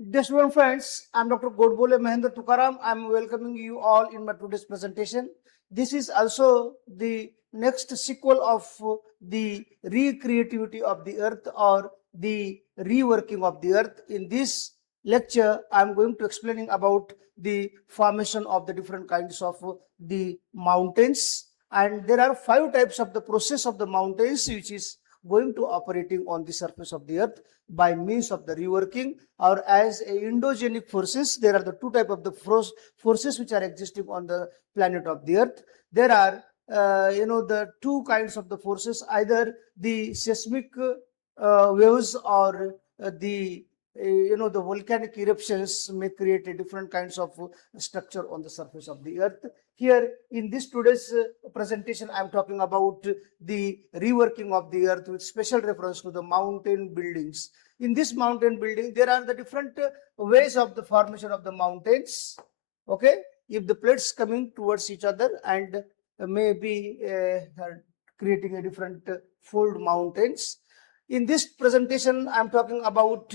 Dear student friends, I am Dr. Godbole Mahendra Tukaram. I am welcoming you all in my today's presentation. This is also the next sequel of the recreativity of the earth or the reworking of the earth. In this lecture, I am going to explaining about the formation of the different kinds of the mountains, and there are 5 types of the process of the mountains which is going to operating on the surface of the earth by means of the reworking or as a endogenic forces. There are the 2 type of the forces which are existing on the planet of the earth. There are the 2 kinds of the forces, either the seismic waves or the the volcanic eruptions may create a different kinds of structure on the surface of the earth. Here in this today's presentation, I am talking about the reworking of the earth with special reference to the mountain buildings. In this mountain building, there are the different ways of the formation of the mountains. Okay, if the plates coming towards each other and may be creating a different fold mountains. In this presentation, I am talking about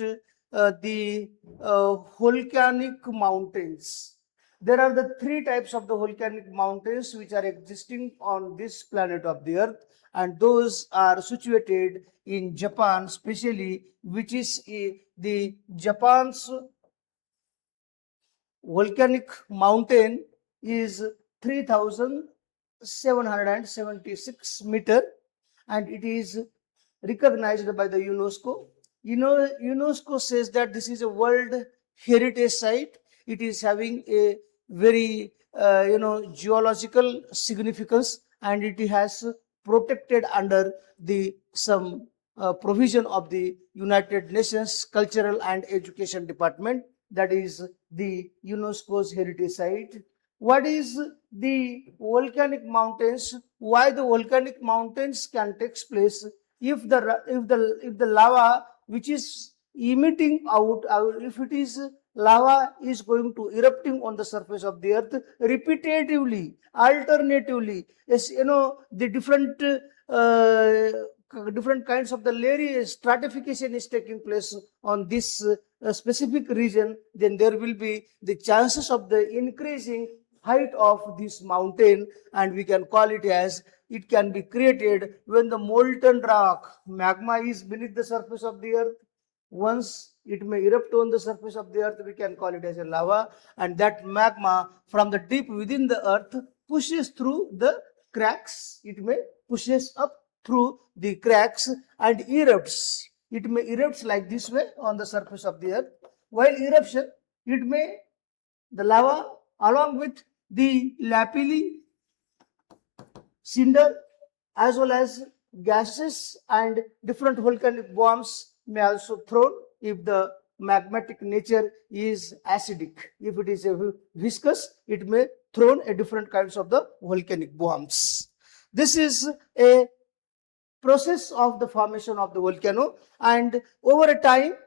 the volcanic mountains. There are the 3 types of the volcanic mountains which are existing on this planet of the earth, and those are situated in Japan, especially, which is the Japan's volcanic mountain is 3,776 meter, and it is recognized by the UNESCO. UNESCO says that this is a World Heritage Site. It is having a very geological significance, and it has protected under the some provision of the United Nations Cultural and Education Department, that is the UNESCO's heritage site. What is the volcanic mountains? Why the volcanic mountains can take place if the lava which is emitting out, if it is lava is going to erupting on the surface of the earth repetitively, alternatively, as the different kinds of the layer stratification is taking place on this specific region, then there will be the chances of the increasing height of this mountain, and we can call it as it can be created when the molten rock magma is beneath the surface of the earth. Once it may erupt on the surface of the earth, we can call it as a lava, and that magma from the deep within the earth pushes through the cracks. It may pushes up through the cracks and erupts. It may erupt like this way on the surface of the earth. While eruption, it may, the lava along with the lapilli, cinder, as well as gases and different volcanic bombs may also thrown if the magmatic nature is acidic. If it is a viscous, it may thrown a different kinds of the volcanic bombs. This is a process of the formation of the volcano, and over a time,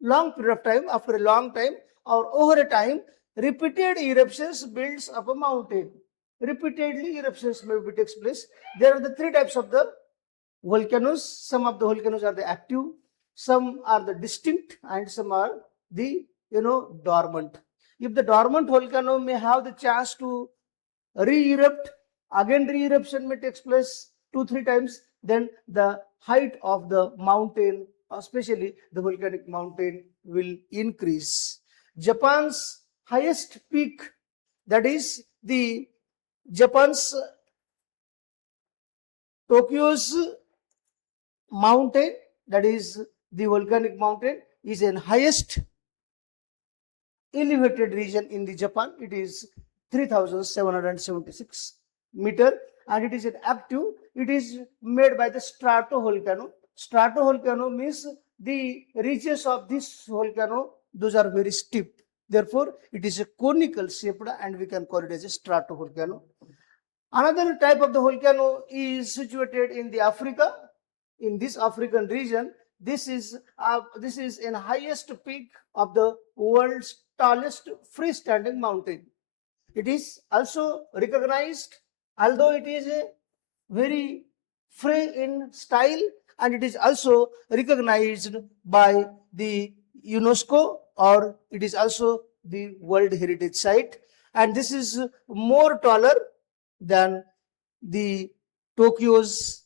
long period of time, after a long time or over a time, repeated eruptions builds up a mountain. Repeatedly eruptions may be takes place. There are the 3 types of the volcanoes. Some of the volcanoes are the active, some are the distinct, and some are the dormant. If the dormant volcano may have the chance to re-erupt, again re-eruption may take place 2-3 times, then the height of the mountain, especially the volcanic mountain, will increase. Japan's highest peak, that is the Japan's Tokyo's mountain, that is the volcanic mountain, is an highest elevated region in the Japan. It is 3,776 meter, and it is an active. It is made by the stratovolcano. Stratovolcano means the ridges of this volcano, those are very steep. Therefore, it is a conical shaped, and we can call it as a stratovolcano. Another type of the volcano is situated in the Africa. In this African region, this is in highest peak of the world's tallest freestanding mountain. It is also recognized, although it is a very free in style, and it is also recognized by the UNESCO or it is also the World Heritage Site, and this is more taller than the Tokyo's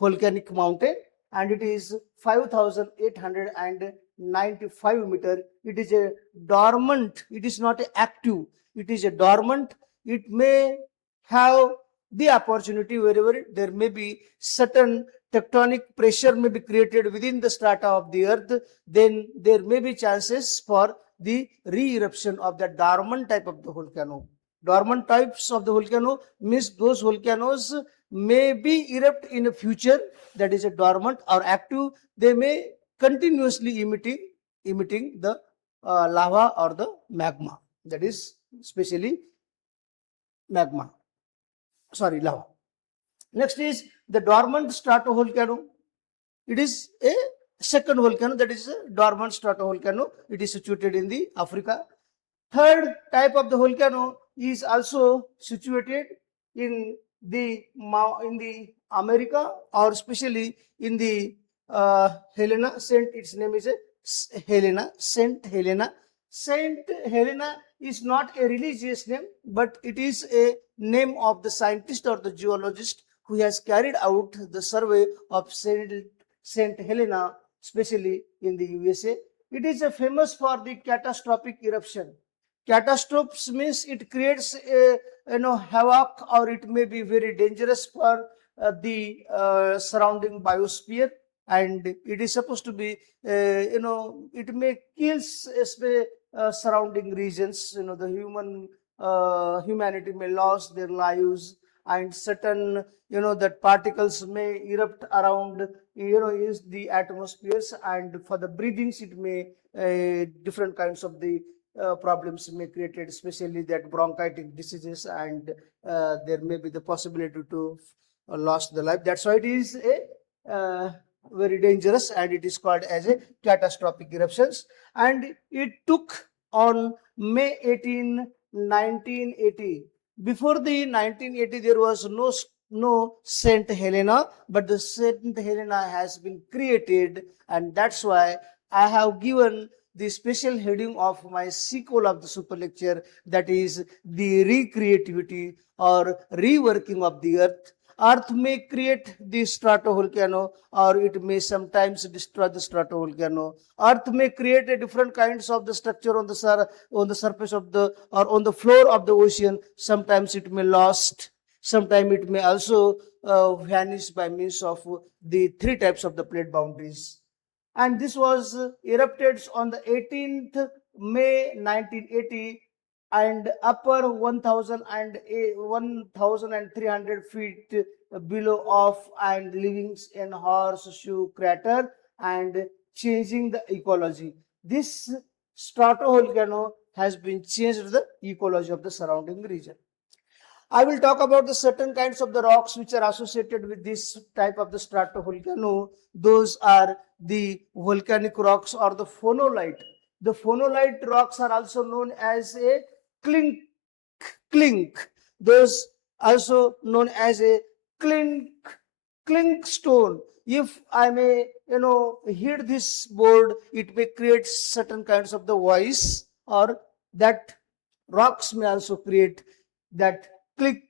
volcanic mountain, and it is 5,895 meter. It is a dormant, it is not active, it is a dormant. It may have the opportunity wherever there may be certain tectonic pressure may be created within the strata of the earth, then there may be chances for the re-eruption of the dormant type of the volcano. Dormant types of the volcano means those volcanoes may be erupt in the future, that is a dormant or active. They may continuously emitting the lava or the magma, that is especially magma, sorry, lava. Next is the dormant stratovolcano. It is a second volcano, that is a dormant stratovolcano. It is situated in the Africa. Third type of the volcano is also situated in the America, or especially in the Helena. Saint, its name is Helena, Saint Helena. Saint Helena is not a religious name, but it is a name of the scientist or the geologist who has carried out the survey of Saint Helena, especially in the USA. It is famous for the catastrophic eruption. Catastrophes means it creates a havoc, or it may be very dangerous for the surrounding biosphere, and it is supposed to be it may kills surrounding regions. The humanity may lose their lives, and certain that particles may erupt around is the atmospheres, and for the breathings it may different kinds of the problems may created, especially that bronchitic diseases, and there may be the possibility to lose the life. That's why it is a very dangerous, and it is called as a catastrophic eruptions. And it took on May 18, 1980. Before the 1980, there was no Saint Helena, but the Saint Helena has been created, and that's why I have given the special heading of my sequel of the super lecture, that is the recreativity or reworking of the earth. Earth may create the stratovolcano, or it may sometimes destroy the stratovolcano. Earth may create a different kinds of the structure on the surface of the, or on the floor of the ocean. Sometimes it may lost. Sometimes it may also vanish by means of the three types of the plate boundaries. And this was erupted on the 18th May 1980, and upper 1,300 feet below off, and leaving in horseshoe crater and changing the ecology. This stratovolcano has been changed the ecology of the surrounding region. I will talk about the certain kinds of the rocks which are associated with this type of the stratovolcano. Those are the volcanic rocks or the phonolite. The phonolite rocks are also known as a clink. Those also known as a clink stone. If I may, hit this board, it may create certain kinds of the voice, or that rocks may also create that click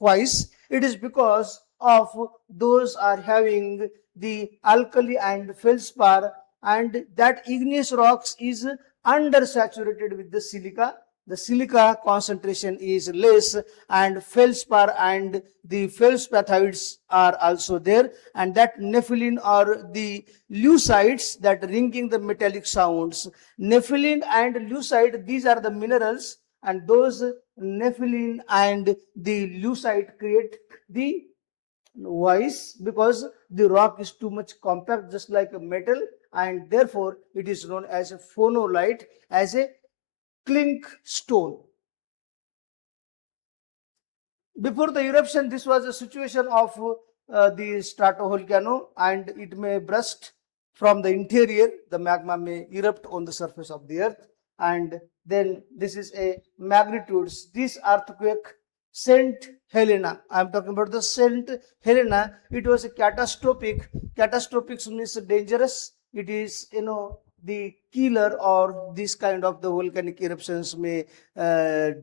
voice. It is because of those are having the alkali and feldspar, and that igneous rocks is undersaturated with the silica. The silica concentration is less, and feldspar and the feldspathoids are also there, and that nepheline or the leucides that ringing the metallic sounds. Nepheline and leucide, these are the minerals, and those nepheline and the leucide create the voice because the rock is too much compact, just like a metal, and therefore it is known as a phonolite, as a clink stone. Before the eruption, this was a situation of the stratovolcano, and it may burst from the interior. The magma may erupt on the surface of the earth, and then this is a magnitudes. This earthquake, Saint Helena, I am talking about the Saint Helena. It was a catastrophic. Catastrophic means dangerous. It is the killer or this kind of the volcanic eruptions may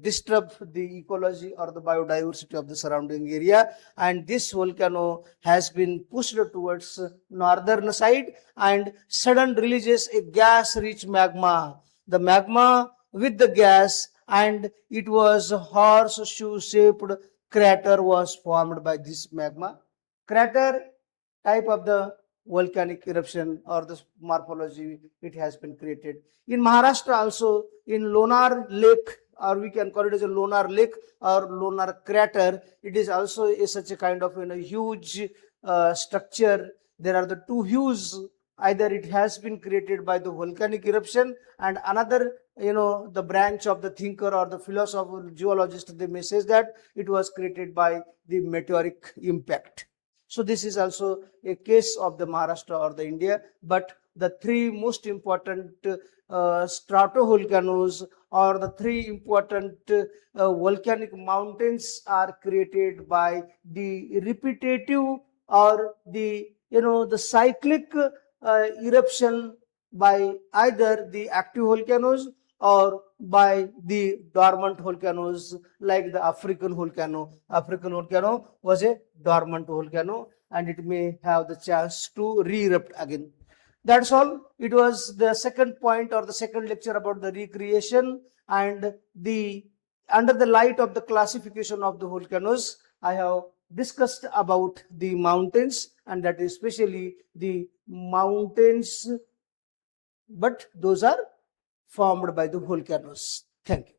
disturb the ecology or the biodiversity of the surrounding area, and this volcano has been pushed towards northern side and sudden releases a gas rich magma. The magma with the gas, and it was a horseshoe shaped crater was formed by this magma. Crater type of the volcanic eruption or the morphology, it has been created. In Maharashtra also, in Lonar Lake, or we can call it as a Lonar Lake or Lonar Crater, it is also such a kind of huge structure. There are the two hues. Either it has been created by the volcanic eruption, and another, the branch of the thinker or the philosopher, geologist, they may say that it was created by the meteoric impact. So this is also a case of the Maharashtra or the India. But the three most important stratovolcanoes or the three important volcanic mountains are created by the repetitive or the the cyclic eruption by either the active volcanoes or by the dormant volcanoes, like the African volcano. African volcano was a dormant volcano and it may have the chance to re-erupt again. That's all. It was the second point or the second lecture about the recreation, and the under the light of the classification of the volcanoes, I have discussed about the mountains, and that is especially the mountains, but those are formed by the volcanoes. Thank you.